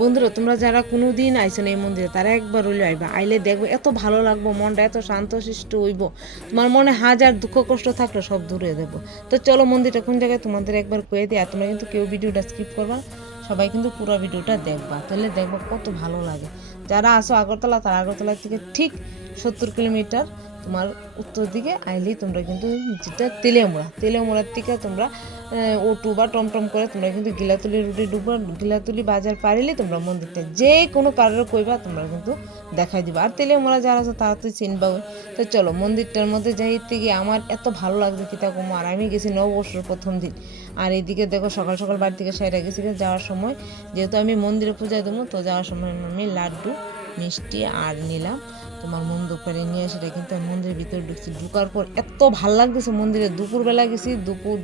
বন্ধুরা তোমরা যারা কোনো দিন আইছো না এই মন্দিরে তারা একবার হইলে আইবা, আইলে দেখবে এত ভালো লাগবো, মনটা এত শান্তশিষ্ট হইব, তোমার মনে হাজার দুঃখ কষ্ট থাকলে সব দূরে দেবো। তো চলো মন্দিরটা কোন জায়গায় তোমাদের একবার কয়ে দিই, আর তোমরা কিন্তু কেউ ভিডিওটা স্কিপ করবা, সবাই কিন্তু পুরো ভিডিওটা দেখবা, তাহলে দেখবো কত ভালো লাগে। যারা আসো আগরতলা, তারা আগরতলা থেকে ঠিক 70 কিলোমিটার তোমার উত্তর দিকে আইলেই তোমরা কিন্তু যেটা তেলেমুড়ার থেকে তোমরা অটো বা টমটম করে তোমরা কিন্তু গিলাতুলি রুটে ডুববা, গিলাতুলি বাজার পারিলে তোমরা মন্দিরটা যে কোনো কারোর কইবা তোমরা কিন্তু দেখাই দিবা। আর তেলেমুড়া যারা আছে তারা তো চিনবাও। তো চলো মন্দিরটার মধ্যে যাইতে গিয়ে আমার এত ভালো লাগছে কি তা কমো। আর আমি গেছি নববর্ষের প্রথম দিন, আর এইদিকে দেখো সকাল সকাল বাড়ি থেকে সাইডে গেছি, যাওয়ার সময় যেহেতু আমি মন্দিরে পূজায় দেবো, তো যাওয়ার সময় আমি লাড্ডু মিষ্টি আর নিলাম তোমার মন্দ করে নিয়ে, সেটা কিন্তু আমি মন্দিরের ভিতরে ঢুকছি। ঢুকার পর এত ভাল লাগতেছে মন্দিরে, দুপুরবেলা গেছি, দুপুর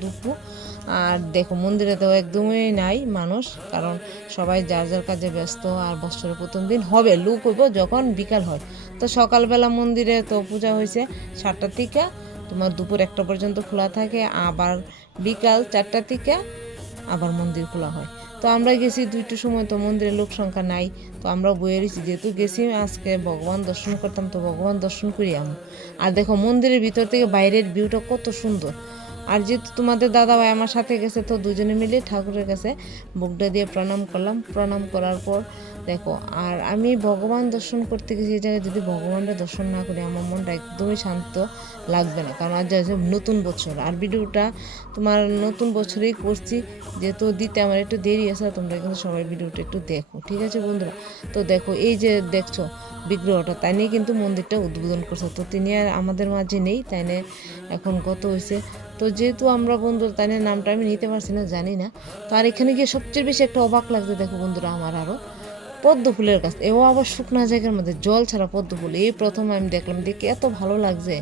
আর দেখো মন্দিরে তো একদমই নাই মানুষ, কারণ সবাই যার যার কাজে ব্যস্ত। আর বছরের প্রথম দিন হবে লুক হইব যখন বিকাল হয়। তো সকালবেলা মন্দিরে তো পূজা হয়েছে 7টা থেকে তোমার দুপুর 1টা পর্যন্ত খোলা থাকে, আবার বিকাল 4টা থেকে আবার মন্দির খোলা হয়। তো আমরা গেছি 2টার সময়, তো মন্দিরে লোক সংখ্যা নাই, তো আমরা বয়ে রয়েছি, যেহেতু গেছি আজকে ভগবান দর্শন করতাম, তো ভগবান দর্শন করি আমি। আর দেখো মন্দিরের ভিতর থেকে বাইরের ভিউটা কত সুন্দর। আর যেহেতু তোমাদের দাদা ভাই আমার সাথে গেছে, তো দুজনে মিলে ঠাকুরের কাছে বুকটা দিয়ে প্রণাম করলাম। প্রণাম করার পর দেখো, আর আমি ভগবান দর্শন করতে গেছি এই জায়গায়, যদি ভগবানটা দর্শন না করি আমার মনটা একদমই শান্ত লাগবে না, কারণ আজ আছে নতুন বছর। আর ভিডিওটা তোমার নতুন বছরেই করছি, যেহেতু দিতে আমার একটু দেরি আছে, তোমরা কিন্তু সবাই ভিডিওটা একটু দেখো, ঠিক আছে বন্ধুরা। তো দেখো এই যে দেখছো বিগ্রহটা, তাই নিয়ে কিন্তু মন্দিরটা উদ্বোধন করছে, তো তিনি আর আমাদের মাঝে নেই, তাই নিয়ে এখন কত হয়েছে। তো যেহেতু আমরা বন্ধু, তাই নিয়ে নামটা আমি নিতে পারছি না, জানি না। তো আর এখানে গিয়ে সবচেয়ে বেশি একটা অবাক লাগছে দেখো বন্ধুরা আমার, আরও পদ্ম ফুলের গাছ, এও আবার শুকনা জায়গার মধ্যে জল ছাড়া পদ্ম ফুল, এই প্রথম আমি দেখলাম, দেখে এত ভালো লাগছে।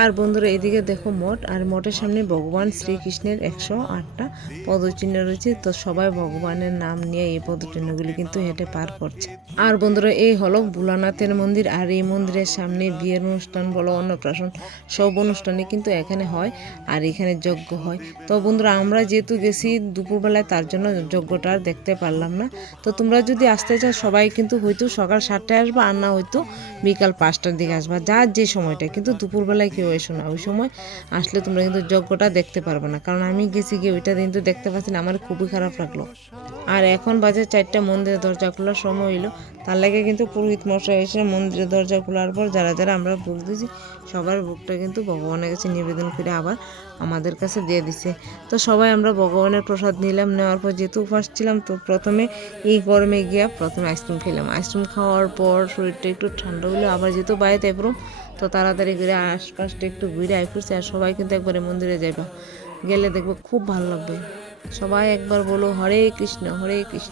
আর বন্ধুরা এদিকে দেখো মঠ, আর মঠের সামনে ভগবান শ্রীকৃষ্ণের 108টা পদচিহ্ন রয়েছে, তো সবাই ভগবানের নাম নিয়ে এই পদচিহ্নগুলি কিন্তু হেঁটে পার করছে। আর বন্ধুরা এই হলো ভোলানাথের মন্দির, আর এই মন্দিরের সামনে বিয়ের অনুষ্ঠান বলো, অন্নপ্রাশন, সব অনুষ্ঠানই কিন্তু এখানে হয়, আর এখানে যজ্ঞ হয়। তো বন্ধুরা আমরা যেহেতু গেছি দুপুরবেলায়, তার জন্য যজ্ঞটা আর দেখতে পারলাম না। তো তোমরা যদি আসতে চাও সবাই কিন্তু হয়তো সকাল 7টায় আসবা, আর না হয়তো বিকাল 5টার দিকে আসবা, যার যে সময়টা, কিন্তু দুপুরবেলায় কেউ এসো না, ওই সময় আসলে তোমরা কিন্তু যজ্ঞটা দেখতে পারবে না। কারণ আমি গেছি গিয়ে ওইটা কিন্তু দেখতে পাচ্ছি না, আমার খুবই খারাপ লাগলো। আর এখন বাজে 4টা, মন্দিরের দরজা খোলার সময় হইলো, তার লাগে কিন্তু পুরোহিত মশাই এসে মন্দিরের দরজা খোলার পর যারা যারা আমরা ভোগ দিয়েছি সবার ভোগটা কিন্তু ভগবানের কাছে নিবেদন করে আবার আমাদের কাছে দিয়ে দিছে। তো সবাই আমরা ভগবানের প্রসাদ নিলাম, নেওয়ার পর যেহেতু উপাস ছিলাম, তো প্রথমে এই গরমে গিয়া প্রথমে আইসক্রিম খেলাম। আইসক্রিম খাওয়ার পর শরীরটা একটু ঠান্ডা হইলো, আবার যেহেতু বাইরে এরকম, তো তাড়াতাড়ি করে আশপাশটা একটু ঘুরে আইফুরছে। আর সবাই কিন্তু একবারে মন্দিরে যাইবা, গেলে দেখবো খুব ভালো লাগবে। সবাই একবার বলো হরে কৃষ্ণ হরে কৃষ্ণ।